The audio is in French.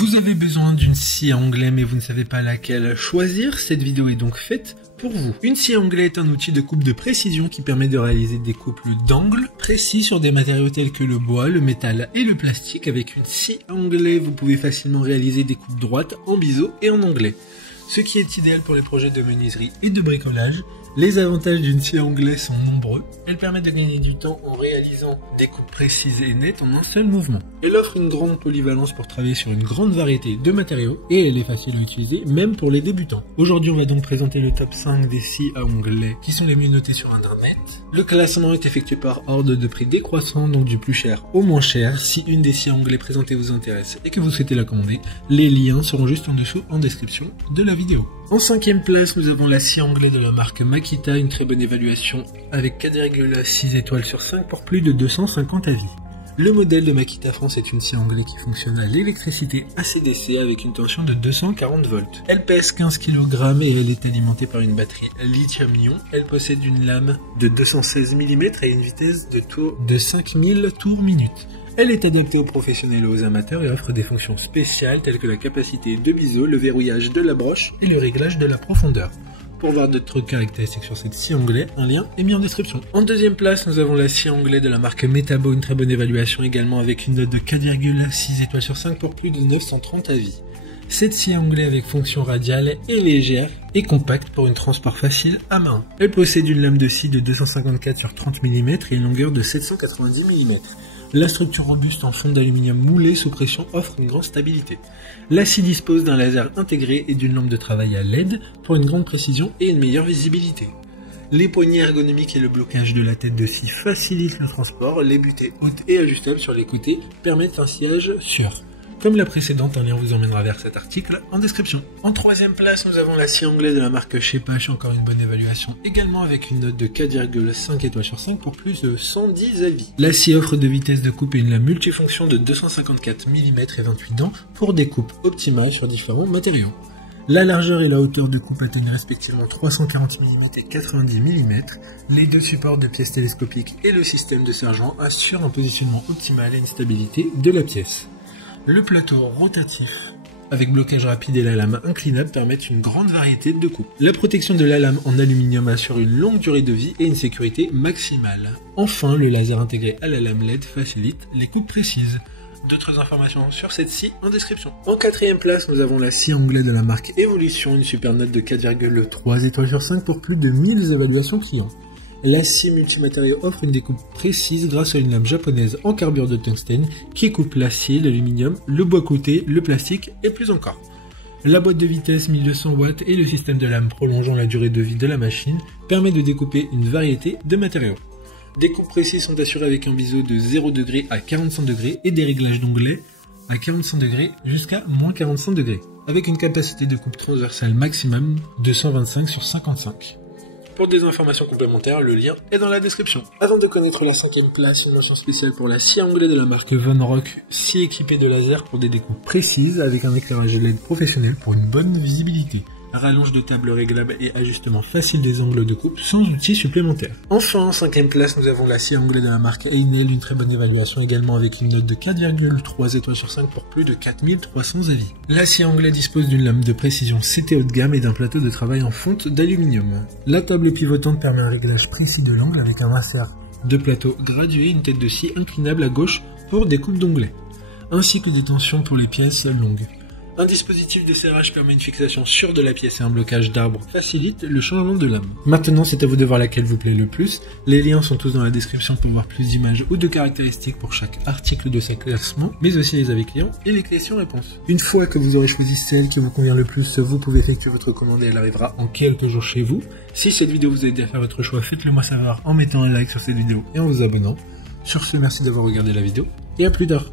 Vous avez besoin d'une scie à onglet mais vous ne savez pas laquelle choisir, cette vidéo est donc faite pour vous. Une scie à onglet est un outil de coupe de précision qui permet de réaliser des coupes d'angles précis sur des matériaux tels que le bois, le métal et le plastique. Avec une scie à onglet, vous pouvez facilement réaliser des coupes droites en biseau et en onglet, ce qui est idéal pour les projets de menuiserie et de bricolage. Les avantages d'une scie à onglet sont nombreux. Elle permet de gagner du temps en réalisant des coupes précises et nettes en un seul mouvement. Elle offre une grande polyvalence pour travailler sur une grande variété de matériaux et elle est facile à utiliser même pour les débutants. Aujourd'hui, on va donc présenter le top 5 des scies à onglet qui sont les mieux notées sur internet. Le classement est effectué par ordre de prix décroissant, donc du plus cher au moins cher. Si une des scies à onglet présentées vous intéresse et que vous souhaitez la commander, les liens seront juste en dessous en description de la vidéo. En 5e place, nous avons la scie à onglet de la marque Makita, une très bonne évaluation avec 4,6 étoiles sur 5 pour plus de 250 avis. Le modèle de Makita France est une scie à onglet qui fonctionne à l'électricité ACDC avec une tension de 240 volts. Elle pèse 15 kg et elle est alimentée par une batterie lithium-ion. Elle possède une lame de 216 mm et une vitesse de tour de 5000 tours minute. Elle est adaptée aux professionnels et aux amateurs et offre des fonctions spéciales telles que la capacité de biseau, le verrouillage de la broche et le réglage de la profondeur. Pour voir d'autres caractéristiques sur cette scie à onglet, un lien est mis en description. En 2e place, nous avons la scie à onglet de la marque Metabo, une très bonne évaluation également avec une note de 4,6 étoiles sur 5 pour plus de 930 avis. Cette scie à onglet avec fonction radiale est légère et compacte pour une transport facile à main. Elle possède une lame de scie de 254 sur 30 mm et une longueur de 790 mm. La structure robuste en fond d'aluminium moulé sous pression offre une grande stabilité. La scie dispose d'un laser intégré et d'une lampe de travail à LED pour une grande précision et une meilleure visibilité. Les poignées ergonomiques et le blocage de la tête de scie facilitent le transport. Les butées hautes et ajustables sur les côtés permettent un sciage sûr. Comme la précédente, un lien vous emmènera vers cet article en description. En 3e place, nous avons la scie à onglet de la marque Shepash, encore une bonne évaluation, également avec une note de 4,5 étoiles sur 5 pour plus de 110 avis. La scie offre deux vitesses de coupe et une lame multifonction de 254 mm et 28 dents pour des coupes optimales sur différents matériaux. La largeur et la hauteur de coupe atteignent respectivement 340 mm et 90 mm. Les deux supports de pièces télescopiques et le système de sergent assurent un positionnement optimal et une stabilité de la pièce. Le plateau rotatif avec blocage rapide et la lame inclinable permettent une grande variété de coupes. La protection de la lame en aluminium assure une longue durée de vie et une sécurité maximale. Enfin, le laser intégré à la lame LED facilite les coupes précises. D'autres informations sur cette scie en description. En 4e place, nous avons la scie à onglet de la marque Evolution, une super note de 4,3 étoiles sur 5 pour plus de 1000 évaluations clients. La scie multimatériaux offre une découpe précise grâce à une lame japonaise en carbure de tungstène qui coupe l'acier, l'aluminium, le bois coûté, le plastique et plus encore. La boîte de vitesse 1200 watts et le système de lame prolongeant la durée de vie de la machine permet de découper une variété de matériaux. Des coupes précises sont assurées avec un biseau de 0 degré à 45 degrés et des réglages d'onglet à 45 degrés jusqu'à moins 45 degrés, avec une capacité de coupe transversale maximum de 125 sur 55. Pour des informations complémentaires, le lien est dans la description. Avant de connaître la 5e place, une mention spéciale pour la scie à onglet de la marque Von Rock, scie équipée de laser pour des découpes précises avec un éclairage LED professionnel pour une bonne visibilité. Rallonge de table réglable et ajustement facile des angles de coupe sans outils supplémentaires. Enfin, en 5e place, nous avons la scie à onglet de la marque Einel, une très bonne évaluation également avec une note de 4,3 étoiles sur 5 pour plus de 4300 avis. La scie à onglet dispose d'une lame de précision CT haut de gamme et d'un plateau de travail en fonte d'aluminium. La table pivotante permet un réglage précis de l'angle avec un insert de plateau gradué et une tête de scie inclinable à gauche pour des coupes d'onglets, ainsi que des tensions pour les pièces longues. Un dispositif de serrage permet une fixation sûre de la pièce et un blocage d'arbre facilite le changement de lame. Maintenant, c'est à vous de voir laquelle vous plaît le plus. Les liens sont tous dans la description pour voir plus d'images ou de caractéristiques pour chaque article de ce classement, mais aussi les avis clients et les questions-réponses. Une fois que vous aurez choisi celle qui vous convient le plus, vous pouvez effectuer votre commande et elle arrivera en quelques jours chez vous. Si cette vidéo vous a aidé à faire votre choix, faites-le moi savoir en mettant un like sur cette vidéo et en vous abonnant. Sur ce, merci d'avoir regardé la vidéo et à plus tard.